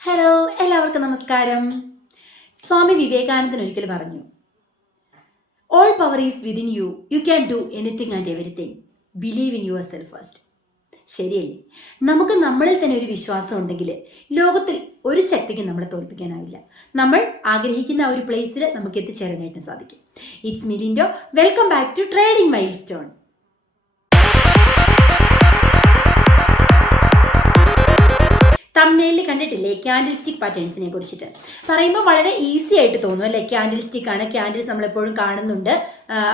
Hello, എല്ലാവർക്കും നമസ്കാരം. സ്വാമി വിവേകാനന്ദൻ ഒരിക്കൽ പറഞ്ഞു, all power is within you, you can do anything and everything, believe in your self first. ശരിയല്ലേ? നമുക്ക് നമ്മളിൽ തന്നെ ഒരു വിശ്വാസം ഉണ്ടെങ്കിൽ ലോകത്തിൽ ഒരു ശക്തിക്കും നമ്മളെ തോൽപ്പിക്കാനാവില്ല. നമ്മൾ ആഗ്രഹിക്കുന്ന ആ ഒരു പ്ലേസിൽ നമുക്ക് എത്തിച്ചേരാനായിട്ട് സാധിക്കും. It's Milindo. Welcome back to trading milestone. തംബ്നെയിലിൽ കണ്ടിട്ടില്ലേ ക്യാൻഡിൽ സ്റ്റിക്ക് പാറ്റേൺസിനെ കുറിച്ചിട്ട്? പറയുമ്പോൾ വളരെ ഈസി ആയിട്ട് തോന്നും അല്ലേ? ക്യാൻഡിൽ സ്റ്റിക്കാണ്, ക്യാൻഡിൽസ് നമ്മളെപ്പോഴും കാണുന്നുണ്ട്,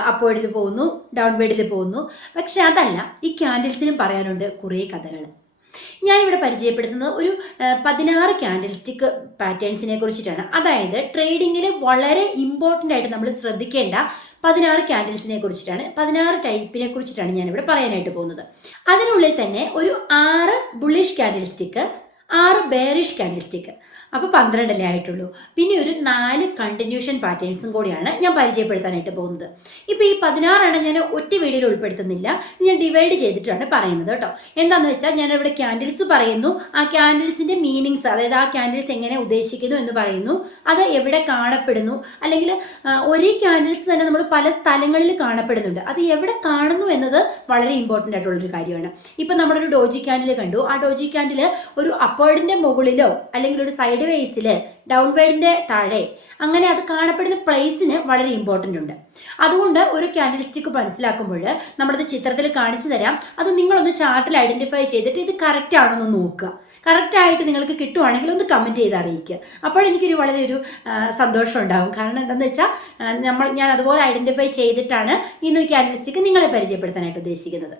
അപ്വേർഡിൽ പോകുന്നു, ഡൗൺവേർഡിൽ പോകുന്നു. പക്ഷെ അതല്ല, ഈ ക്യാൻഡിൽസിനും പറയാനുണ്ട് കുറേ കഥകൾ. ഞാനിവിടെ പരിചയപ്പെടുത്തുന്നത് ഒരു 16 ക്യാൻഡിൽ സ്റ്റിക്ക് പാറ്റേൺസിനെ കുറിച്ചിട്ടാണ്. അതായത് ട്രേഡിങ്ങിൽ വളരെ ഇമ്പോർട്ടൻ്റ് ആയിട്ട് നമ്മൾ ശ്രദ്ധിക്കേണ്ട 16 ക്യാൻഡിൽസിനെ കുറിച്ചിട്ടാണ്, 16 ടൈപ്പിനെ കുറിച്ചിട്ടാണ് ഞാനിവിടെ പറയാനായിട്ട് പോകുന്നത്. അതിനുള്ളിൽ തന്നെ ഒരു 6 bullish candle stick, 6 bearish candle stick, അപ്പോൾ 12 അല്ലേ ആയിട്ടുള്ളൂ. പിന്നെ ഒരു 4 കണ്ടിന്യൂഷൻ പാറ്റേൺസും കൂടിയാണ് ഞാൻ പരിചയപ്പെടുത്താനായിട്ട് പോകുന്നത്. ഇപ്പോൾ ഈ 16 ഞാൻ ഒറ്റ വീഡിയോയിൽ ഉൾപ്പെടുത്തുന്നില്ല, ഞാൻ ഡിവൈഡ് ചെയ്തിട്ടാണ് പറയുന്നത് കേട്ടോ. എന്താണെന്ന് വെച്ചാൽ ഞാനിവിടെ ക്യാൻഡിൽസ് പറയുന്നു, ആ ക്യാൻഡിൽസിൻ്റെ മീനിങ്സ്, അതായത് ആ ക്യാൻഡിൽസ് എങ്ങനെ ഉദ്ദേശിക്കുന്നു എന്ന് പറയുന്നു, അത് എവിടെ കാണപ്പെടുന്നു, അല്ലെങ്കിൽ ഒരേ ക്യാൻഡിൽസ് തന്നെ നമ്മൾ പല സ്ഥലങ്ങളിൽ കാണപ്പെടുന്നുണ്ട്, അത് എവിടെ കാണുന്നു എന്നത് വളരെ ഇമ്പോർട്ടൻ്റ് ആയിട്ടുള്ളൊരു കാര്യമാണ്. ഇപ്പം നമ്മളൊരു ഡോജി ക്യാൻഡിൽ കണ്ടു, ആ ഡോജി ക്യാൻഡിൽ ഒരു അപ്വേർഡിൻ്റെ മുകളിലോ അല്ലെങ്കിൽ ഒരു സൈഡ് വേസിൽ ഡൗൺവേർഡിൻ്റെ താഴെ, അങ്ങനെ അത് കാണപ്പെടുന്ന പ്ലേസിന് വളരെ ഇമ്പോർട്ടൻ്റ് ഉണ്ട്. അതുകൊണ്ട് ഒരു ക്യാൻഡിൽ സ്റ്റിക്ക് മനസ്സിലാക്കുമ്പോൾ നമ്മളത് ചിത്രത്തിൽ കാണിച്ചു തരാം. അത് നിങ്ങളൊന്ന് ചാർട്ടിൽ ഐഡൻറ്റിഫൈ ചെയ്തിട്ട് ഇത് കറക്റ്റ് ആണെന്ന് നോക്കുക. കറക്റ്റായിട്ട് നിങ്ങൾക്ക് കിട്ടുവാണെങ്കിൽ ഒന്ന് കമൻറ്റ് ചെയ്ത് അറിയിക്കുക. അപ്പോഴെനിക്കൊരു വളരെ ഒരു സന്തോഷം ഉണ്ടാകും. കാരണം എന്താണെന്ന് വെച്ചാൽ ഞാൻ അതുപോലെ ഐഡൻറ്റിഫൈ ചെയ്തിട്ടാണ് ഇന്ന് ക്യാൻഡിൽ സ്റ്റിക്ക് നിങ്ങളെ പരിചയപ്പെടുത്താനായിട്ട് ഉദ്ദേശിക്കുന്നത്.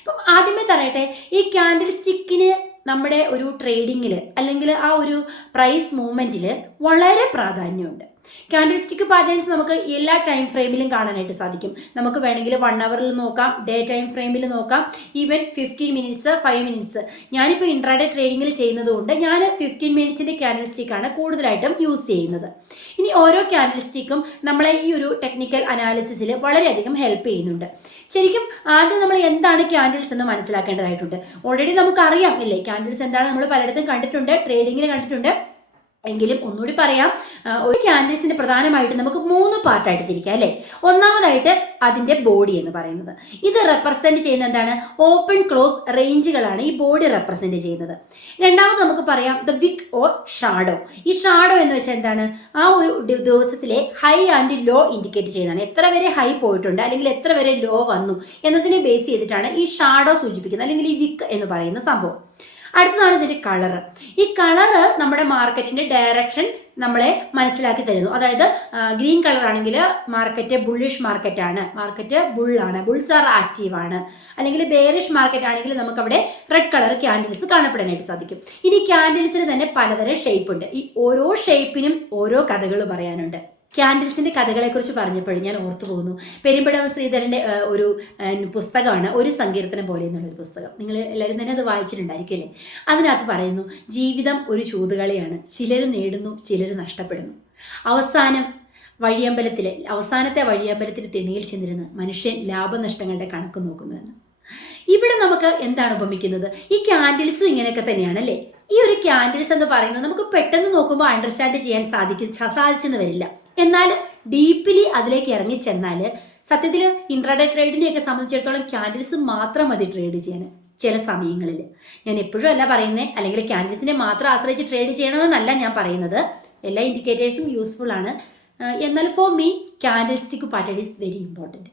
അപ്പം ആദ്യമേ പറയട്ടെ, ഈ ക്യാൻഡിൽ സ്റ്റിക്കിന് നമ്മുടെ ഒരു ട്രേഡിങ്ങിൽ അല്ലെങ്കിൽ ആ ഒരു പ്രൈസ് മൂവ്മെൻറ്റിൽ വളരെ പ്രാധാന്യമുണ്ട്. ക്യാൻഡിൽ സ്റ്റിക്ക് പാറ്റേൺസ് നമുക്ക് എല്ലാ ടൈം ഫ്രെയിമിലും കാണാനായിട്ട് സാധിക്കും. നമുക്ക് വേണമെങ്കിൽ 1 അവറിൽ നോക്കാം, ഡേ ടൈം ഫ്രെയിമിൽ നോക്കാം, ഈവൻ 15 മിനിറ്റ്സ്, 5 മിനിറ്റ്സ്. ഞാനിപ്പോൾ ഇൻട്രാഡേ ട്രേഡിങ്ങിൽ ചെയ്യുന്നത് കൊണ്ട് ഞാൻ 15 മിനിറ്റ്സിൻ്റെ ക്യാൻഡിൽ സ്റ്റിക്കാണ് കൂടുതലായിട്ടും യൂസ് ചെയ്യുന്നത്. ഇനി ഓരോ ക്യാൻഡിൽ സ്റ്റിക്കും നമ്മളെ ഈ ഒരു ടെക്നിക്കൽ അനാലിസിസിൽ വളരെയധികം ഹെൽപ്പ് ചെയ്യുന്നുണ്ട്. ശരിക്കും ആദ്യം നമ്മൾ എന്താണ് ക്യാൻഡിൽസ് എന്ന് മനസ്സിലാക്കേണ്ടതായിട്ടുണ്ട്. ഓൾറെഡി നമുക്കറിയാം ഇല്ലേ ക്യാൻഡിൽസ് എന്താണ്, നമ്മൾ പലയിടത്തും കണ്ടിട്ടുണ്ട്, ട്രേഡിങ്ങിൽ കണ്ടിട്ടുണ്ട്. എങ്കിലും ഒന്നുകൂടി പറയാം, ഒരു ക്യാൻഡിൽസിൻ്റെ പ്രധാനമായിട്ട് നമുക്ക് 3 പാർട്ടായിട്ട് തിരിക്കാം അല്ലേ? ഒന്നാമതായിട്ട് അതിൻ്റെ ബോഡി എന്ന് പറയുന്നത്, ഇത് റെപ്രസെൻറ്റ് ചെയ്യുന്ന എന്താണ്? ഓപ്പൺ ക്ലോസ് റേഞ്ചുകളാണ് ഈ ബോഡി റെപ്രസെൻറ്റ് ചെയ്യുന്നത്. രണ്ടാമത് നമുക്ക് പറയാം ദ വിക്ക് ഓർ ഷാഡോ. ഈ ഷാഡോ എന്ന് വെച്ചാൽ എന്താണ്? ആ ഒരു ദിവസത്തിലെ ഹൈ ആൻഡ് ലോ ഇൻഡിക്കേറ്റ് ചെയ്യുന്നതാണ്. എത്ര വരെ ഹൈ പോയിട്ടുണ്ട് അല്ലെങ്കിൽ എത്ര വരെ ലോ വന്നു എന്നതിനെ ബേസ് ചെയ്തിട്ടാണ് ഈ ഷാഡോ സൂചിപ്പിക്കുന്നത്, അല്ലെങ്കിൽ ഈ വിക്ക് എന്ന് പറയുന്ന സംഭവം. അടുത്തതാണ് ഇതിൻ്റെ കളറ്. ഈ കളറ് നമ്മുടെ മാർക്കറ്റിൻ്റെ ഡയറക്ഷൻ നമ്മളെ മനസ്സിലാക്കി തരുന്നു. അതായത് ഗ്രീൻ കളർ ആണെങ്കിൽ മാർക്കറ്റ് ബുള്ളിഷ് മാർക്കറ്റാണ്, മാർക്കറ്റ് ബുള്ളാണ്, ബുൾസ് ആർ ആക്റ്റീവ് ആണ്. അല്ലെങ്കിൽ ബെയറിഷ് മാർക്കറ്റ് ആണെങ്കിൽ നമുക്കവിടെ റെഡ് കളർ ക്യാൻഡിൽസ് കാണപ്പെടാനായിട്ട് സാധിക്കും. ഇനി ക്യാൻഡിൽസിന് തന്നെ പലതരം ഷേപ്പ് ഉണ്ട്. ഈ ഓരോ ഷേപ്പിനും ഓരോ കഥകൾ പറയാനുണ്ട്. ക്യാൻഡിൽസിൻ്റെ കഥകളെക്കുറിച്ച് പറഞ്ഞപ്പോഴും ഞാൻ ഓർത്തു പോകുന്നു, പെരുമ്പടവ ശ്രീധരൻ്റെ ഒരു പുസ്തകമാണ് ഒരു സങ്കീർത്തനം പോലെ എന്നുള്ളൊരു പുസ്തകം. നിങ്ങൾ എല്ലാവരും തന്നെ അത് വായിച്ചിട്ടുണ്ടായിരിക്കും അല്ലേ? അതിനകത്ത് പറയുന്നു, ജീവിതം ഒരു ചൂതുകളിയാണ്, ചിലർ നേടുന്നു, ചിലർ നഷ്ടപ്പെടുന്നു. അവസാനത്തെ വഴിയമ്പലത്തിൽ തിണിയിൽ ചെന്നിരുന്ന് മനുഷ്യൻ ലാഭനഷ്ടങ്ങളുടെ കണക്ക് നോക്കുന്നുവെന്ന്. ഇവിടെ നമുക്ക് എന്താണ് ഉപമിക്കുന്നത്? ഈ ക്യാൻഡിൽസ് ഇങ്ങനെയൊക്കെ തന്നെയാണ് അല്ലേ? ഈ ഒരു ക്യാൻഡിൽസ് എന്ന് പറയുന്നത് നമുക്ക് പെട്ടെന്ന് നോക്കുമ്പോൾ അണ്ടർസ്റ്റാൻഡ് ചെയ്യാൻ സാധിച്ചെന്ന് വരില്ല. എന്നാൽ ഡീപ്ലി അതിലേക്ക് ഇറങ്ങിച്ചെന്നാൽ സത്യത്തിൽ ഇൻട്രാഡേ ട്രേഡിനെയൊക്കെ സംബന്ധിച്ചിടത്തോളം ക്യാൻഡിൽസ് മാത്രം മതി ട്രേഡ് ചെയ്യാൻ ചില സമയങ്ങളിൽ. ഞാൻ എപ്പോഴും അല്ല പറയുന്നത്, അല്ലെങ്കിൽ ക്യാൻഡിൽസിനെ മാത്രം ആശ്രയിച്ച് ട്രേഡ് ചെയ്യണമെന്നല്ല ഞാൻ പറയുന്നത്. എല്ലാ ഇൻഡിക്കേറ്റേഴ്സും യൂസ്ഫുൾ ആണ്. എന്നാൽ for me candlestick pattern is very important.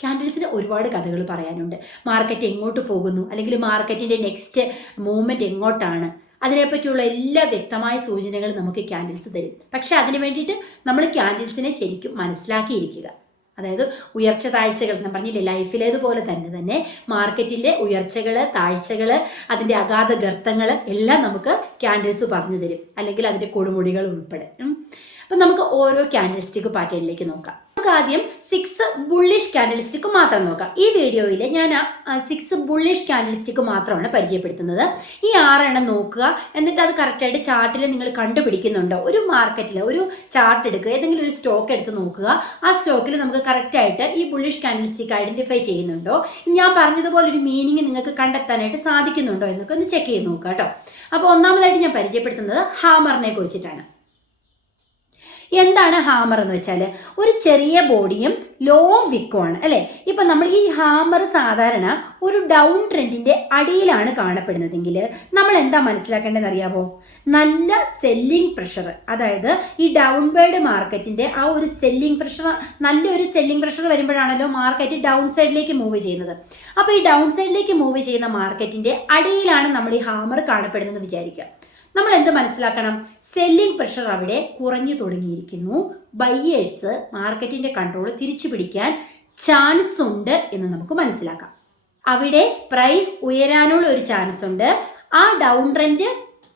ക്യാൻഡിൽസിന് ഒരുപാട് കഥകൾ പറയാനുണ്ട്. മാർക്കറ്റ് എങ്ങോട്ട് പോകുന്നു, അല്ലെങ്കിൽ മാർക്കറ്റിൻ്റെ നെക്സ്റ്റ് മൂവ്മെൻറ്റ് എങ്ങോട്ടാണ്, അതിനെപ്പറ്റിയുള്ള എല്ലാ വ്യക്തമായ സൂചനകളും നമുക്ക് ക്യാൻഡിൽസ് തരും. പക്ഷെ അതിന് വേണ്ടിയിട്ട് നമ്മൾ ക്യാൻഡിൽസിനെ ശരിക്കും മനസ്സിലാക്കിയിരിക്കുക. അതായത് ഉയർച്ച താഴ്ചകൾ ഞാൻ പറഞ്ഞില്ലേ, ലൈഫിലേതുപോലെ തന്നെ മാർക്കറ്റിലെ ഉയർച്ചകൾ, താഴ്ചകൾ, അതിൻ്റെ അഗാധ ഗർത്തങ്ങൾ എല്ലാം നമുക്ക് ക്യാൻഡിൽസ് പറഞ്ഞു തരും, അല്ലെങ്കിൽ അതിൻ്റെ കൊടുമുടികൾ ഉൾപ്പെടെ. അപ്പം നമുക്ക് ഓരോ ക്യാൻഡിൽ സ്റ്റിക്ക് പാറ്റേണിലേക്ക് നോക്കാം. നമുക്ക് ആദ്യം 6 ബുള്ളിഷ് ക്യാൻഡിൽ സ്റ്റിക്ക് മാത്രം നോക്കാം. ഈ വീഡിയോയിൽ ഞാൻ 6 ബുള്ളിഷ് ക്യാൻഡിൽ സ്റ്റിക്ക് മാത്രമാണ് പരിചയപ്പെടുത്തുന്നത്. ഈ 6 എണ്ണം നോക്കുക, എന്നിട്ട് അത് കറക്റ്റായിട്ട് ചാർട്ടിൽ നിങ്ങൾ കണ്ടുപിടിക്കുന്നുണ്ടോ. ഒരു മാർക്കറ്റിൽ ഒരു ചാർട്ട് എടുക്കുക, ഏതെങ്കിലും ഒരു സ്റ്റോക്ക് എടുത്ത് നോക്കുക. ആ സ്റ്റോക്കിൽ നമുക്ക് കറക്റ്റായിട്ട് ഈ ബുള്ളിഷ് ക്യാൻഡിൽ സ്റ്റിക്ക് ഐഡന്റിഫൈ ചെയ്യുന്നുണ്ടോ, ഞാൻ പറഞ്ഞതുപോലെ ഒരു മീനിങ് നിങ്ങൾക്ക് കണ്ടെത്താനായിട്ട് സാധിക്കുന്നുണ്ടോ എന്നൊക്കെ ഒന്ന് ചെക്ക് ചെയ്ത് നോക്കുക കേട്ടോ. അപ്പോൾ ഒന്നാമതായിട്ട് ഞാൻ പരിചയപ്പെടുത്തുന്നത് ഹാമറിനെ കുറിച്ചിട്ടാണ്. എന്താണ് ഹാമർ എന്ന് വെച്ചാൽ ഒരു ചെറിയ ബോഡിയും ലോങ് വിക്കുമാണ് അല്ലേ. ഇപ്പം നമ്മൾ ഈ ഹാമർ സാധാരണ ഒരു ഡൗൺ ട്രെൻഡിൻ്റെ അടിയിലാണ് കാണപ്പെടുന്നതെങ്കിൽ നമ്മൾ എന്താ മനസ്സിലാക്കേണ്ടതെന്ന് അറിയാമോ? നല്ല സെല്ലിംഗ് പ്രഷർ, അതായത് ഈ ഡൗൺവേർഡ് മാർക്കറ്റിൻ്റെ ആ ഒരു സെല്ലിംഗ് പ്രഷർ, നല്ലൊരു സെല്ലിംഗ് പ്രഷർ വരുമ്പോഴാണല്ലോ മാർക്കറ്റ് ഡൗൺ സൈഡിലേക്ക് മൂവ് ചെയ്യുന്നത്. അപ്പോൾ ഈ ഡൗൺ സൈഡിലേക്ക് മൂവ് ചെയ്യുന്ന മാർക്കറ്റിൻ്റെ അടിയിലാണ് നമ്മൾ ഈ ഹാമർ കാണപ്പെടുന്നതെന്ന് വിചാരിക്കുക. നമ്മൾ എന്ത് മനസ്സിലാക്കണം? സെല്ലിംഗ് പ്രഷർ അവിടെ കുറഞ്ഞു തുടങ്ങിയിരിക്കുന്നു. ബയ്യേഴ്സ് മാർക്കറ്റിന്റെ കൺട്രോൾ തിരിച്ചു പിടിക്കാൻ ചാൻസ് ഉണ്ട് എന്ന് നമുക്ക് മനസ്സിലാക്കാം. അവിടെ പ്രൈസ് ഉയരാനുള്ള ഒരു ചാൻസ് ഉണ്ട്. ആ ഡൗൺ ട്രെൻഡ്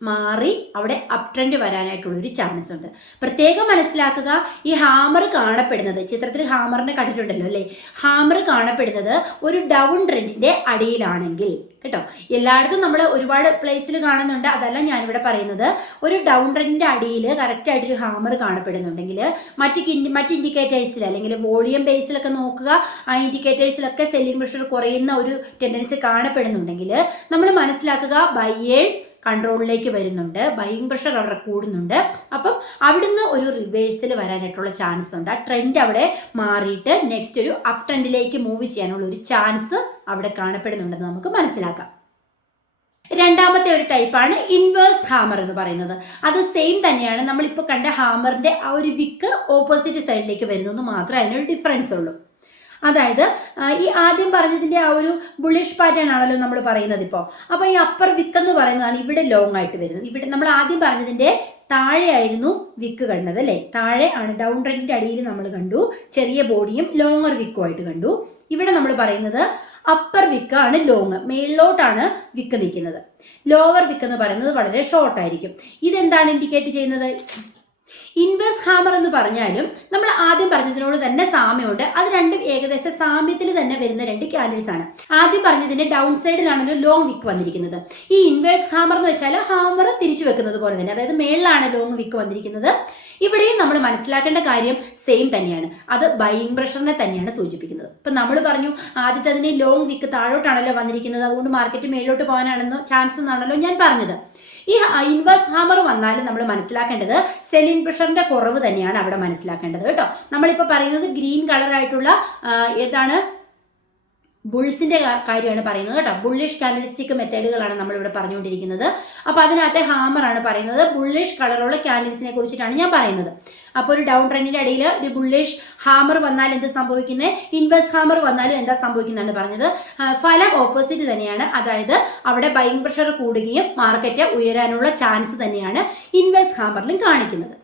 മാറി അവിടെ അപ് ട്രെൻഡ് വരാനായിട്ടുള്ള ഒരു ചാൻസ് ഉണ്ട്. പ്രത്യേകം മനസ്സിലാക്കുക, ഈ ഹാമർ കാണപ്പെടുന്നത്, ചിത്രത്തിൽ ഹാമറിനെ കണ്ടിട്ടുണ്ടല്ലോ അല്ലേ, ഹാമർ കാണപ്പെടുന്നത് ഒരു ഡൗൺ ട്രെൻഡിന്റെ അടിയിലാണെങ്കിൽ കേട്ടോ. എല്ലായിടത്തും നമ്മൾ ഒരുപാട് പ്ലേസിൽ കാണുന്നുണ്ട്, അതല്ല ഞാനിവിടെ പറയുന്നത്. ഒരു ഡൗൺ ട്രെൻഡിന്റെ അടിയിൽ കറക്റ്റായിട്ടൊരു ഹാമർ കാണപ്പെടുന്നുണ്ടെങ്കിൽ മറ്റ് ഇൻഡിക്കേറ്റേഴ്സിൽ അല്ലെങ്കിൽ വോളിയം ബേസിലൊക്കെ നോക്കുക, ആ ഇൻഡിക്കേറ്റേഴ്സിലൊക്കെ സെല്ലിംഗ് പ്രഷർ കുറയുന്ന ഒരു ടെൻഡൻസി കാണപ്പെടുന്നുണ്ടെങ്കിൽ നമ്മൾ മനസ്സിലാക്കുക ബയ്യേഴ്സ് കൺട്രോളിലേക്ക് വരുന്നുണ്ട്, ബൈയിങ് പ്രഷർ അവിടെ കൂടുന്നുണ്ട്. അപ്പം അവിടുന്ന് ഒരു റിവേഴ്സൽ വരാനായിട്ടുള്ള ചാൻസ് ഉണ്ട്. ആ ട്രെൻഡ് അവിടെ മാറിയിട്ട് നെക്സ്റ്റ് ഒരു അപ് ട്രെൻഡിലേക്ക് മൂവ് ചെയ്യാനുള്ള ഒരു ചാൻസ് അവിടെ കാണപ്പെടുന്നുണ്ടെന്ന് നമുക്ക് മനസ്സിലാക്കാം. രണ്ടാമത്തെ ഒരു ടൈപ്പാണ് ഇൻവേഴ്സ് ഹാമർ എന്ന് പറയുന്നത്. അത് സെയിം തന്നെയാണ്, നമ്മളിപ്പോൾ കണ്ട ഹാമറിന്റെ ആ ഒരു വിക്ക് ഓപ്പോസിറ്റ് സൈഡിലേക്ക് വരുന്നത് മാത്രമേ അതിനൊരു ഡിഫറൻസ് ഉള്ളൂ. അതായത് ഈ ആദ്യം പറഞ്ഞതിൻ്റെ ആ ഒരു ബുള്ളിഷ് പാറ്റേൺ ആണല്ലോ നമ്മൾ പറയുന്നത് ഇപ്പോൾ. അപ്പോൾ ഈ അപ്പർ വിക്ക് എന്ന് പറയുന്നതാണ് ഇവിടെ ലോങ് ആയിട്ട് വരുന്നത്. ഇവിടെ നമ്മൾ ആദ്യം പറഞ്ഞതിൻ്റെ താഴെയായിരുന്നു വിക്ക് കണ്ടത് അല്ലേ, താഴെ ആണ് ഡൗൺ ട്രെൻഡിൻ്റെ അടിയിൽ നമ്മൾ കണ്ടു ചെറിയ ബോഡിയും ലോങ്ങർ വിക്കും ആയിട്ട് കണ്ടു. ഇവിടെ നമ്മൾ പറയുന്നത് അപ്പർ വിക്ക് ആണ് ലോങ്, മേളിലോട്ടാണ് വിക്ക് നിൽക്കുന്നത്. ലോവർ വിക്ക് എന്ന് പറയുന്നത് വളരെ ഷോർട്ട് ആയിരിക്കും. ഇതെന്താണ് ഇൻഡിക്കേറ്റ് ചെയ്യുന്നത്? ഇൻവേഴ്സ് ഹാമർ എന്ന് പറഞ്ഞാലും നമ്മൾ ആദ്യം പറഞ്ഞതിനോട് തന്നെ സാമ്യമുണ്ട്. അത് രണ്ടും ഏകദേശം സാമ്യത്തിൽ തന്നെ വരുന്ന രണ്ട് ക്യാൻഡിൽസ് ആണ്. ആദ്യം പറഞ്ഞതിന്റെ ഡൗൺ സൈഡിലാണല്ലോ ലോങ് വിക്ക് വന്നിരിക്കുന്നത്. ഈ ഇൻവേഴ്സ് ഹാമർ എന്ന് വെച്ചാൽ ഹാമർ തിരിച്ചു വെക്കുന്നത് പോലെ തന്നെ, അതായത് മേളിലാണ് ലോങ് വിക്ക് വന്നിരിക്കുന്നത്. ഇവിടെയും നമ്മൾ മനസ്സിലാക്കേണ്ട കാര്യം സെയിം തന്നെയാണ്, അത് ബൈയിങ് പ്രഷറിനെ തന്നെയാണ് സൂചിപ്പിക്കുന്നത്. ഇപ്പം നമ്മൾ പറഞ്ഞു ആദ്യത്തെ അതിന് ലോങ് വിക്ക് താഴോട്ടാണല്ലോ വന്നിരിക്കുന്നത്, അതുകൊണ്ട് മാർക്കറ്റ് മേളിലോട്ട് പോകാനാണെന്നോ ചാൻസ് എന്നാണല്ലോ ഞാൻ പറഞ്ഞത്. ഈ ഇൻവേഴ്സ് ഹാമർ വന്നാലും നമ്മൾ മനസ്സിലാക്കേണ്ടത് സെല്ലിംഗ് പ്രഷറിന്റെ കുറവ് തന്നെയാണ് അവിടെ മനസ്സിലാക്കേണ്ടത് കേട്ടോ. നമ്മളിപ്പോൾ പറയുന്നത് ഗ്രീൻ കളറായിട്ടുള്ള ഏതാണ് ബുൾസിന്റെ കാര്യമാണ് പറയുന്നത് കേട്ടോ. ബുള്ളിഷ് ക്യാൻഡിൽസ്റ്റിക് മെത്തേഡുകളാണ് നമ്മളിവിടെ പറഞ്ഞുകൊണ്ടിരിക്കുന്നത്. അപ്പോൾ അതിനകത്തെ ഹാമറാണ് പറയുന്നത്. ബുള്ളിഷ് കളറുള്ള ക്യാൻഡിൽസിനെ കുറിച്ചിട്ടാണ് ഞാൻ പറയുന്നത്. അപ്പോൾ ഒരു ഡൗൺ ട്രെൻഡിന്റെ അടിയിൽ ഒരു ബുള്ളിഷ് ഹാമർ വന്നാൽ എന്ത് സംഭവിക്കുന്നത്, ഇൻവേഴ്സ് ഹാമർ വന്നാലും എന്താ സംഭവിക്കുന്നതാണ് പറഞ്ഞത്. ഫലം ഓപ്പോസിറ്റ് തന്നെയാണ്, അതായത് അവിടെ ബൈയിങ് പ്രഷർ കൂടുകയും മാർക്കറ്റ് ഉയരാനുള്ള ചാൻസ് തന്നെയാണ് ഇൻവേഴ്സ് ഹാമറിലും കാണിക്കുന്നത്.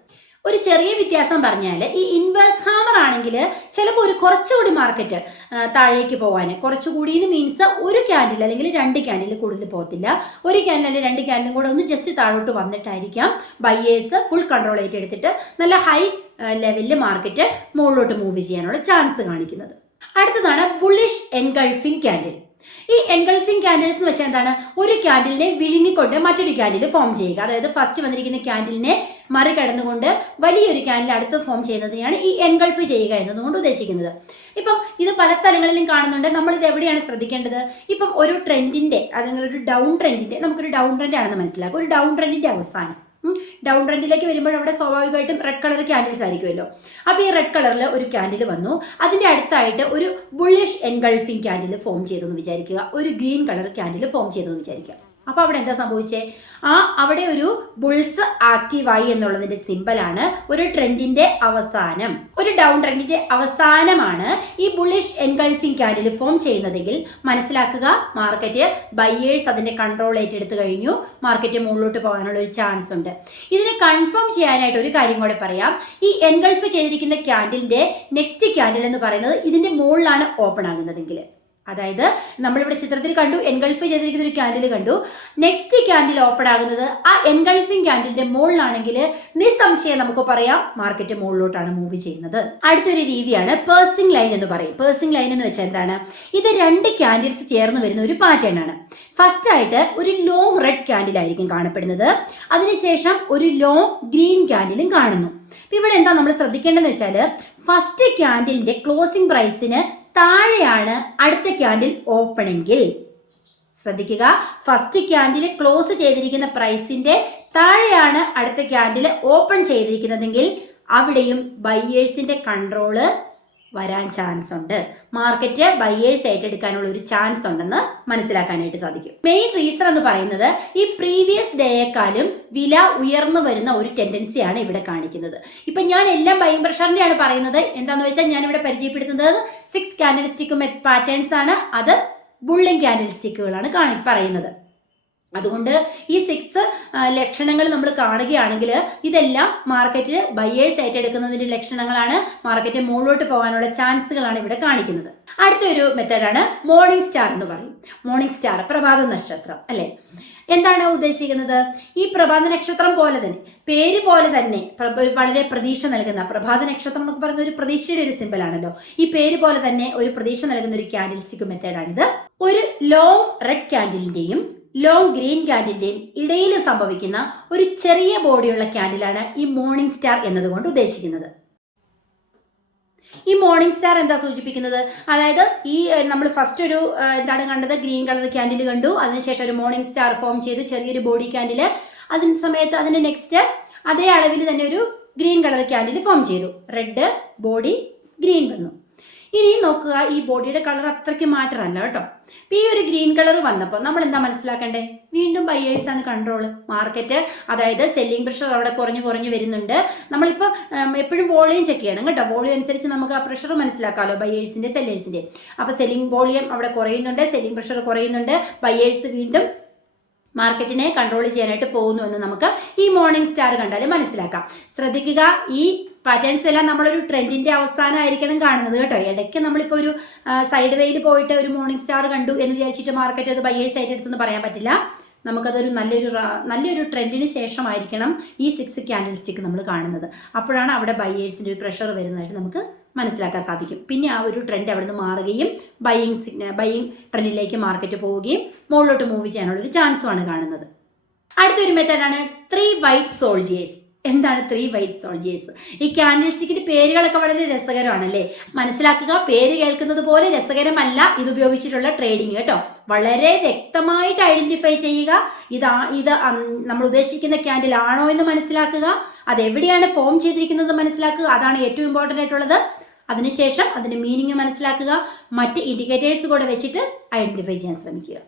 ഒരു ചെറിയ വ്യത്യാസം പറഞ്ഞാൽ ഈ ഇൻവേഴ്സ് ഹാമർ ആണെങ്കിൽ ചിലപ്പോൾ ഒരു കുറച്ചുകൂടി മാർക്കറ്റ് താഴേക്ക് പോകാൻ കുറച്ചുകൂടി മീൻസ് ഒരു ക്യാൻഡിൽ അല്ലെങ്കിൽ 2 ക്യാൻഡിൽ കൂടുതൽ പോകത്തില്ല. ഒരു ക്യാൻഡിൽ അല്ലെങ്കിൽ 2 ക്യാൻഡിലും കൂടെ ഒന്ന് ജസ്റ്റ് താഴോട്ട് വന്നിട്ടായിരിക്കാം ബയ്യേഴ്സ് ഫുൾ കൺട്രോൾ എടുത്തിട്ട് നല്ല ഹൈ ലെവലിൽ മാർക്കറ്റ് മുകളിലോട്ട് മൂവ് ചെയ്യാനുള്ള ചാൻസ് കാണിക്കുന്നത്. അടുത്തതാണ് ബുള്ളിഷ് എൻഗൾഫിംഗ് ക്യാൻഡിൽ. ഈ എൻഗൾഫിംഗ് ക്യാൻഡിൽസ് എന്ന് വെച്ചാൽ എന്താണ്, ഒരു ക്യാൻഡിലിനെ വിഴുങ്ങിക്കൊണ്ട് മറ്റൊരു ക്യാൻഡിൽ ഫോം ചെയ്യുക. അതായത് ഫസ്റ്റ് വന്നിരിക്കുന്ന ക്യാൻഡിലിനെ മറികടന്നുകൊണ്ട് വലിയൊരു ക്യാൻഡിൽ അടുത്ത് ഫോം ചെയ്യുന്നതിനെയാണ് ഈ എൻഗൾഫ് ചെയ്യുക എന്നതുകൊണ്ട് ഉദ്ദേശിക്കുന്നത്. ഇപ്പം ഇത് പല സ്ഥലങ്ങളിലും കാണുന്നുണ്ട്. നമ്മളിത് എവിടെയാണ് ശ്രദ്ധിക്കേണ്ടത്? ഇപ്പം ഒരു ട്രെൻഡിന്റെ അല്ലെങ്കിൽ ഒരു ഡൗൺ ട്രെൻഡിന്റെ, നമുക്കൊരു ഡൗൺ ട്രെൻഡ് ആണെന്ന് മനസ്സിലാക്കുക. ഒരു ഡൗൺ ട്രെൻഡിന്റെ അവസാനം ഡൗൺ ട്രെൻഡിലേക്ക് വരുമ്പോൾ അവിടെ സ്വാഭാവികമായിട്ടും റെഡ് കളർ ക്യാൻഡിൽസ് ആയിരിക്കുമല്ലോ. അപ്പോൾ ഈ റെഡ് കളറിൽ ഒരു ക്യാൻഡിൽ വന്നു, അതിൻ്റെ അടുത്തായിട്ട് ഒരു ബുള്ളിഷ് എൻഗൾഫിംഗ് ക്യാൻഡിൽ ഫോം ചെയ്തെന്ന് വിചാരിക്കുക, ഒരു ഗ്രീൻ കളർ ക്യാൻഡിൽ ഫോം ചെയ്തെന്ന് വിചാരിക്കുക. അപ്പോൾ അവിടെ എന്താ സംഭവിച്ചേ, അവിടെ ഒരു ബുൾസ് ആക്റ്റീവായി എന്നുള്ളതിന്റെ സിമ്പലാണ് ഒരു ട്രെൻഡിന്റെ അവസാനം, ഒരു ഡൗൺ ട്രെൻഡിന്റെ അവസാനമാണ് ഈ ബുള്ളിഷ് എൻഗൾഫിംഗ് ക്യാൻഡിൽ ഫോം ചെയ്യുന്നതെങ്കിൽ മനസ്സിലാക്കുക മാർക്കറ്റ് ബയ്യേഴ്സ് അതിന്റെ കൺട്രോൾ ഏറ്റെടുത്ത് കഴിഞ്ഞു, മാർക്കറ്റ് മുകളിലോട്ട് പോകാനുള്ള ഒരു ചാൻസ് ഉണ്ട്. ഇതിനെ കൺഫേം ചെയ്യാനായിട്ട് ഒരു കാര്യം കൂടെ പറയാം. ഈ എൻഗൾഫ് ചെയ്തിരിക്കുന്ന ക്യാൻഡിലിന്റെ നെക്സ്റ്റ് ക്യാൻഡിൽ എന്ന് പറയുന്നത് ഇതിന്റെ മുകളിലാണ് ഓപ്പൺ ആകുന്നതെങ്കിൽ, അതായത് നമ്മളിവിടെ ചിത്രത്തിൽ കണ്ടു, എൻഗൾഫ് ചെയ്തിരിക്കുന്ന ഒരു ക്യാൻഡിൽ കണ്ടു. നെക്സ്റ്റ് ക്യാൻഡിൽ ഓപ്പൺ ആകുന്നത് ആ എൻഗൾഫിംഗ് ക്യാൻഡിലിന്റെ മുകളിലാണെങ്കിൽ നിസ്സംശയം നമുക്ക് പറയാം മാർക്കറ്റ് മുകളിലോട്ടാണ് മൂവ് ചെയ്യുന്നത്. അടുത്തൊരു രീതിയാണ് പേഴ്സിംഗ് ലൈൻ എന്ന് പറയും. പേഴ്സിംഗ് ലൈൻ എന്ന് വെച്ചാൽ എന്താണ്? ഇത് 2 ക്യാൻഡിൽസ് ചേർന്ന് വരുന്ന ഒരു പാറ്റേൺ ആണ്. ഫസ്റ്റ് ആയിട്ട് ഒരു ലോങ് റെഡ് ക്യാൻഡിൽ ആയിരിക്കും കാണപ്പെടുന്നത്. അതിനുശേഷം ഒരു ലോങ് ഗ്രീൻ ക്യാൻഡിലും കാണുന്നു. അപ്പൊ ഇവിടെ എന്താ നമ്മൾ ശ്രദ്ധിക്കേണ്ടതെന്ന് വെച്ചാൽ ഫസ്റ്റ് ക്യാൻഡിലിന്റെ ക്ലോസിംഗ് പ്രൈസിന് താഴെയാണ് അടുത്ത ക്യാൻഡിൽ ഓപ്പണെങ്കിൽ. ശ്രദ്ധിക്കുക, ഫസ്റ്റ് ക്യാൻഡിൽ ക്ലോസ് ചെയ്തിരിക്കുന്ന പ്രൈസിന്റെ താഴെയാണ് അടുത്ത ക്യാൻഡിൽ ഓപ്പൺ ചെയ്തിരിക്കുന്നതെങ്കിൽ അവിടെയും ബയ്യേഴ്സിന്റെ കൺട്രോള് വരാൻ ചാൻസ് ഉണ്ട്. മാർക്കറ്റ് ബയ്യേഴ്സ് ഏറ്റെടുക്കാനുള്ള ഒരു ചാൻസ് ഉണ്ടെന്ന് മനസ്സിലാക്കാനായിട്ട് സാധിക്കും. മെയിൻ റീസൺ എന്ന് പറയുന്നത് ഈ പ്രീവിയസ് ഡേയേക്കാളും വില ഉയർന്നു വരുന്ന ഒരു ടെൻഡൻസിയാണ് ഇവിടെ കാണിക്കുന്നത്. ഇപ്പൊ ഞാൻ എല്ലാം ബൈയിങ് പ്രഷറിന്റെയാണ് പറയുന്നത്. എന്താന്ന് വെച്ചാൽ ഞാൻ ഇവിടെ പരിചയപ്പെടുത്തുന്നത് 6 ക്യാൻഡിൽ സ്റ്റിക്ക് പാറ്റേൺസ് ആണ്. അത് ബുള്ളിംഗ് ക്യാൻഡിൽ സ്റ്റിക്കുകളാണ് പറയുന്നത്. അതുകൊണ്ട് ഈ 6 ലക്ഷണങ്ങൾ നമ്മൾ കാണുകയാണെങ്കിൽ ഇതെല്ലാം മാർക്കറ്റിൽ ബയ്യേഴ്സ് ഏറ്റെടുക്കുന്നതിന്റെ ലക്ഷണങ്ങളാണ്. മാർക്കറ്റ് മുകളിലോട്ട് പോകാനുള്ള ചാൻസുകളാണ് ഇവിടെ കാണിക്കുന്നത്. അടുത്തൊരു മെത്തേഡാണ് മോർണിംഗ് സ്റ്റാർ എന്ന് പറയും. മോർണിംഗ് സ്റ്റാർ പ്രഭാത നക്ഷത്രം അല്ലെ. എന്താണ് ഉദ്ദേശിക്കുന്നത്? ഈ പ്രഭാത നക്ഷത്രം പോലെ തന്നെ, പേര് പോലെ തന്നെ വളരെ പ്രതീക്ഷ നൽകുന്ന, പ്രഭാത നക്ഷത്രം എന്നൊക്കെ പറയുന്ന ഒരു പ്രതീക്ഷയുടെ ഒരു സിമ്പിൾ ആണല്ലോ. ഈ പേര് പോലെ തന്നെ ഒരു പ്രതീക്ഷ നൽകുന്ന ഒരു ക്യാൻഡിൽ സ്റ്റിക്ക് മെത്തേഡാണിത്. ഒരു ലോങ് റെഡ് ക്യാൻഡിലിന്റെയും ലോങ് ഗ്രീൻ ക്യാൻഡിലിന്റെയും ഇടയിൽ സംഭവിക്കുന്ന ഒരു ചെറിയ ബോഡിയുള്ള ക്യാൻഡിലാണ് ഈ മോർണിംഗ് സ്റ്റാർ എന്നതുകൊണ്ട് ഉദ്ദേശിക്കുന്നത്. ഈ മോർണിംഗ് സ്റ്റാർ എന്താ സൂചിപ്പിക്കുന്നത്? അതായത് ഈ നമ്മൾ ഫസ്റ്റ് ഒരു എന്താണ് കണ്ടത്? ഗ്രീൻ കളർ ക്യാൻഡിൽ കണ്ടു. അതിനുശേഷം ഒരു മോർണിംഗ് സ്റ്റാർ ഫോം ചെയ്തു, ചെറിയൊരു ബോഡി ക്യാൻഡിൽ. അതിന് സമയത്ത് അതിന്റെ നെക്സ്റ്റ് അതേ അളവിൽ തന്നെ ഒരു ഗ്രീൻ കളർ ക്യാൻഡിൽ ഫോം ചെയ്തു. റെഡ് ബോഡി, ഗ്രീൻ വന്നു. ഇനി നോക്കുക, ഈ ബോഡിയുടെ കളർ അത്രയ്ക്ക് മാറ്ററല്ല കേട്ടോ. ഇപ്പൊ ഈ ഒരു ഗ്രീൻ കളർ വന്നപ്പോൾ നമ്മൾ എന്താ മനസ്സിലാക്കണ്ടേ? വീണ്ടും ബയ്യേഴ്സ് ആണ് കൺട്രോള്. മാർക്കറ്റ്, അതായത് സെല്ലിംഗ് പ്രഷർ അവിടെ കുറഞ്ഞു വരുന്നുണ്ട്. നമ്മളിപ്പോൾ എപ്പോഴും വോളിയം ചെക്ക് ചെയ്യണം കേട്ടോ. വോളിയം അനുസരിച്ച് നമുക്ക് ആ പ്രഷർ മനസ്സിലാക്കാമല്ലോ, ബയ്യേഴ്സിന്റെ സെല്ലേഴ്സിന്റെ. അപ്പൊ സെല്ലിംഗ് വോളിയം അവിടെ കുറയുന്നുണ്ട്, സെല്ലിംഗ് പ്രഷർ കുറയുന്നുണ്ട്. ബയ്യേഴ്സ് വീണ്ടും മാർക്കറ്റിനെ കൺട്രോൾ ചെയ്യാനായിട്ട് പോകുന്നു എന്ന് നമുക്ക് ഈ മോർണിംഗ് സ്റ്റാർ കണ്ടാൽ മനസ്സിലാക്കാം. ശ്രദ്ധിക്കുക, ഈ പാറ്റേൺസ് എല്ലാം നമ്മളൊരു ട്രെൻഡിന്റെ അവസാനമായിരിക്കണം കാണുന്നത് കേട്ടോ. ഇടയ്ക്ക് നമ്മളിപ്പോൾ ഒരു സൈഡ് വേയിൽ പോയിട്ട് ഒരു മോർണിംഗ് സ്റ്റാർ കണ്ടു എന്ന് വിചാരിച്ചിട്ട് മാർക്കറ്റ് അത് ബയ്യേഴ്സ് ഏറ്റെടുത്തെന്ന് പറയാൻ പറ്റില്ല. നമുക്കതൊരു നല്ലൊരു ട്രെൻഡിന് ശേഷമായിരിക്കണം ഈ 6 ക്യാൻഡിൽ സ്റ്റിക്ക് നമ്മൾ കാണുന്നത്. അപ്പോഴാണ് അവിടെ ബയ്യേഴ്സിന്റെ ഒരു പ്രഷർ വരുന്നതായിട്ട് നമുക്ക് മനസ്സിലാക്കാൻ സാധിക്കും. പിന്നെ ആ ഒരു ട്രെൻഡ് അവിടെ നിന്ന് മാറുകയും ബയ്യിങ് ട്രെൻഡിലേക്ക് മാർക്കറ്റ് പോവുകയും മുകളിലോട്ട് മൂവ് ചെയ്യാനുള്ളൊരു ചാൻസുമാണ് കാണുന്നത്. അടുത്തൊരു മെത്തേഡാണ് 3 വൈറ്റ് സോൾജിയേഴ്സ്. എന്താണ് 3 വൈറ്റ് സോൾജിയേഴ്സ്? ഈ ക്യാൻഡിൽ സ്റ്റിക്കിന്റെ പേരുകളൊക്കെ വളരെ രസകരമാണല്ലേ. മനസ്സിലാക്കുക, പേര് കേൾക്കുന്നത് പോലെ രസകരമല്ല ഇത് ഉപയോഗിച്ചിട്ടുള്ള ട്രേഡിങ് കേട്ടോ. വളരെ വ്യക്തമായിട്ട് ഐഡന്റിഫൈ ചെയ്യുക. ഇത് നമ്മൾ ഉദ്ദേശിക്കുന്ന ക്യാൻഡിൽ ആണോ എന്ന് മനസ്സിലാക്കുക. അതെവിടെയാണ് ഫോം ചെയ്തിരിക്കുന്നത് മനസ്സിലാക്കുക. അതാണ് ഏറ്റവും ഇമ്പോർട്ടൻ്റ് ആയിട്ടുള്ളത്. അതിനുശേഷം അതിന്റെ മീനിങ് മനസ്സിലാക്കുക. മറ്റ് ഇൻഡിക്കേറ്റേഴ്സ് കൂടെ വെച്ചിട്ട് ഐഡന്റിഫൈ ചെയ്യാൻ ശ്രമിക്കുക.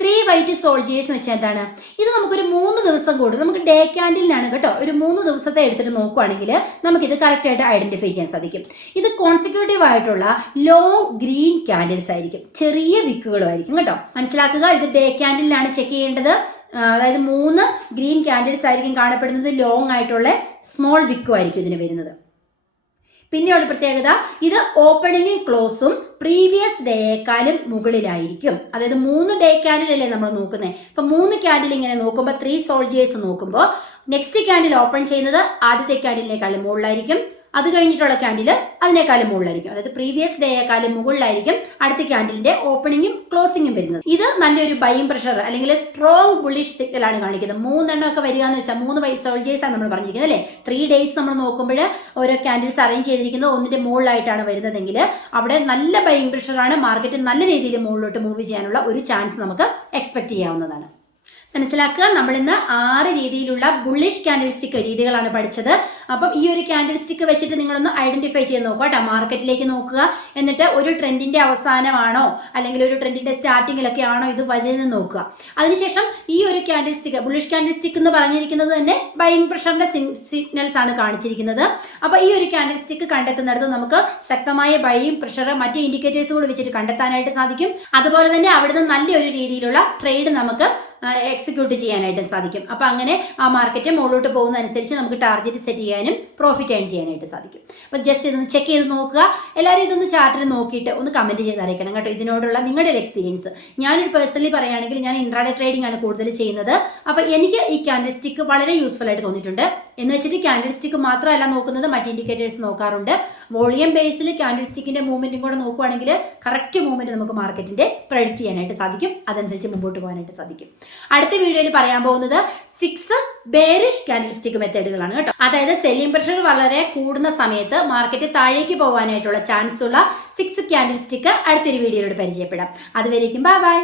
3 വൈറ്റ് സോൾജിയേഴ്സ് എന്ന് വെച്ചാൽ എന്താണ്? ഇത് നമുക്കൊരു 3 ദിവസം കൂടും. നമുക്ക് ഡേ ക്യാൻഡിലാണ് കേട്ടോ. ഒരു 3 ദിവസത്തെ എടുത്തിട്ട് നോക്കുവാണെങ്കിൽ നമുക്കിത് കറക്റ്റായിട്ട് ഐഡന്റിഫൈ ചെയ്യാൻ സാധിക്കും. ഇത് കോൺസിക്യൂട്ടീവ് ആയിട്ടുള്ള ലോങ് ഗ്രീൻ ക്യാൻഡിൽസ് ആയിരിക്കും. ചെറിയ വിക്കുകളുമായിരിക്കും കേട്ടോ. മനസ്സിലാക്കുക, ഇത് ഡേ ക്യാൻഡിലാണ് ചെക്ക് ചെയ്യേണ്ടത്. അതായത് 3 ഗ്രീൻ ക്യാൻഡിൽസ് ആയിരിക്കും കാണപ്പെടുന്നത്. ലോങ് ആയിട്ടുള്ള സ്മോൾ വിക്കും ആയിരിക്കും ഇതിന് വരുന്നത്. പിന്നെയുള്ള പ്രത്യേകത, ഇത് ഓപ്പണിങ്ങും ക്ലോസും പ്രീവിയസ് ഡേയേക്കാളും മുകളിലായിരിക്കും. അതായത് 3 ഡേ ക്യാൻഡിലല്ലേ നമ്മൾ നോക്കുന്നത്. ഇപ്പൊ 3 ക്യാൻഡിൽ ഇങ്ങനെ നോക്കുമ്പോൾ 3 സോൾജിയേഴ്സ് നോക്കുമ്പോൾ നെക്സ്റ്റ് ക്യാൻഡിൽ ഓപ്പൺ ചെയ്യുന്നത് ആദ്യത്തെ ക്യാൻഡിലിനേക്കാളും മുകളിലായിരിക്കും. അത് കഴിഞ്ഞിട്ടുള്ള ക്യാൻഡിൽ അതിനേക്കാളും മുകളിലായിരിക്കും. അതായത് പ്രീവിയസ് ഡേയേക്കാളും മുകളിലായിരിക്കും അടുത്ത ക്യാൻഡിലിന്റെ ഓപ്പണിങ്ങും ക്ലോസിങ്ങും വരുന്നത്. ഇത് നല്ലൊരു ബൈയിങ് പ്രഷർ അല്ലെങ്കിൽ സ്ട്രോങ് ബുള്ളിഷ് സിഗ്നലാണ് കാണിക്കുന്നത്. 3 എണ്ണം ഒക്കെ വരിക എന്ന് വെച്ചാൽ 3 വൈറ്റ് സോൾജിയേഴ്സ് ആണ് നമ്മൾ പറഞ്ഞിരിക്കുന്നത് അല്ലേ. 3 ഡേയ്സ് നമ്മൾ നോക്കുമ്പോൾ ഓരോ ക്യാൻഡിൽസ് അറേഞ്ച് ചെയ്തിരിക്കുന്നത് ഒന്നിന്റെ മുകളിലായിട്ടാണ് വരുന്നതെങ്കിൽ അവിടെ നല്ല ബൈയിങ് പ്രഷറാണ്. മാർക്കറ്റ് നല്ല രീതിയിൽ മുകളിലോട്ട് മൂവ് ചെയ്യാനുള്ള ഒരു ചാൻസ് നമുക്ക് എക്സ്പെക്ട് ചെയ്യാവുന്നതാണ്. മനസ്സിലാക്കുക, നമ്മൾ ഇന്ന് 6 രീതിയിലുള്ള ബുള്ളിഷ് ക്യാൻഡിൽ സ്റ്റിക്ക് രീതികളാണ് പഠിച്ചത്. അപ്പം ഈ ഒരു ക്യാൻഡിൽ സ്റ്റിക്ക് വെച്ചിട്ട് നിങ്ങളൊന്ന് ഐഡന്റിഫൈ ചെയ്ത് നോക്കുക കേട്ടോ. മാർക്കറ്റിലേക്ക് നോക്കുക, എന്നിട്ട് ഒരു ട്രെൻഡിന്റെ അവസാനമാണോ അല്ലെങ്കിൽ ഒരു ട്രെൻഡിന്റെ സ്റ്റാർട്ടിങ്ങിലൊക്കെ ആണോ ഇത് വരുന്നത് നോക്കുക. അതിനുശേഷം ഈ ഒരു candle stick, bullish candle stick എന്ന് പറഞ്ഞിരിക്കുന്നത് തന്നെ ബൈയിങ് പ്രഷറിന്റെ സിഗ്നൽസ് ആണ് കാണിച്ചിരിക്കുന്നത്. അപ്പൊ ഈ ഒരു ക്യാൻഡിൽ സ്റ്റിക്ക് കണ്ടെത്തുന്നിടത്ത് നമുക്ക് ശക്തമായ ബൈയിങ് പ്രഷർ മറ്റ് ഇൻഡിക്കേറ്റേഴ്സ് കൂടി വെച്ചിട്ട് കണ്ടെത്താനായിട്ട് സാധിക്കും. അതുപോലെ തന്നെ അവിടുന്ന് നല്ലൊരു രീതിയിലുള്ള ട്രേഡ് നമുക്ക് എക്സിക്യൂട്ട് ചെയ്യാനായിട്ട് സാധിക്കും. അപ്പോൾ അങ്ങനെ ആ മാർക്കറ്റ് മുകളിലോട്ട് പോകുന്നതനുസരിച്ച് നമുക്ക് ടാർഗറ്റ് സെറ്റ് ചെയ്യാനും പ്രോഫിറ്റ് ഏൺ ചെയ്യാനായിട്ട് സാധിക്കും. അപ്പോൾ ജസ്റ്റ് ഇതൊന്ന് ചെക്ക് ചെയ്ത് നോക്കുക. എല്ലാവരും ഇതൊന്ന് ചാർട്ടിൽ നോക്കിയിട്ട് ഒന്ന് കമൻറ്റ് ചെയ്ത് അറിയിക്കണം കേട്ടോ, ഇതിനോടുള്ള നിങ്ങളുടെ ഒരു എക്സ്പീരിയൻസ്. ഞാനൊരു പേഴ്സണലി പറയുകയാണെങ്കിൽ ഞാൻ ഇൻട്രാഡേ ട്രേഡിംഗ് ആണ് കൂടുതൽ ചെയ്യുന്നത്. അപ്പോൾ എനിക്ക് ഈ ക്യാൻഡിൽ സ്റ്റിക്ക് വളരെ യൂസ്ഫുൾ ആയിട്ട് തോന്നിയിട്ടുണ്ട്. എന്ന് വെച്ചിട്ട് ക്യാൻഡിൽ സ്റ്റിക്ക് മാത്രമല്ല നോക്കുന്നത്, മറ്റ് ഇൻഡിക്കേറ്റേഴ്സ് നോക്കാറുണ്ട്. വോളിയം ബേസിൽ ക്യാൻഡിൽ സ്റ്റിക്കിന്റെ മൂവ്മെന്റും കൂടെ നോക്കുവാണെങ്കിൽ കറക്റ്റ് മൂവ്മെന്റ് നമുക്ക് മാർക്കറ്റിന്റെ പ്രെഡിക്റ്റ് ചെയ്യാനായിട്ട് സാധിക്കും. അതനുസരിച്ച് മുമ്പോട്ട് പോകാനായിട്ട് സാധിക്കും. അടുത്ത വീഡിയോയിൽ പറയാൻ പോകുന്നത് 6 ബെയറിഷ് ക്യാൻഡിൽ സ്റ്റിക്ക് മെത്തേഡുകളാണ് കേട്ടോ. അതായത് സെല്ലിംഗ് പ്രഷർ വളരെ കൂടുന്ന സമയത്ത് മാർക്കറ്റ് താഴേക്ക് പോകാനായിട്ടുള്ള ചാൻസ് ഉള്ള 6 ക്യാൻഡിൽ സ്റ്റിക്ക് അടുത്തൊരു വീഡിയോയിലൂടെ പരിചയപ്പെടാം. അതുവരേക്കും ബൈ ബൈ.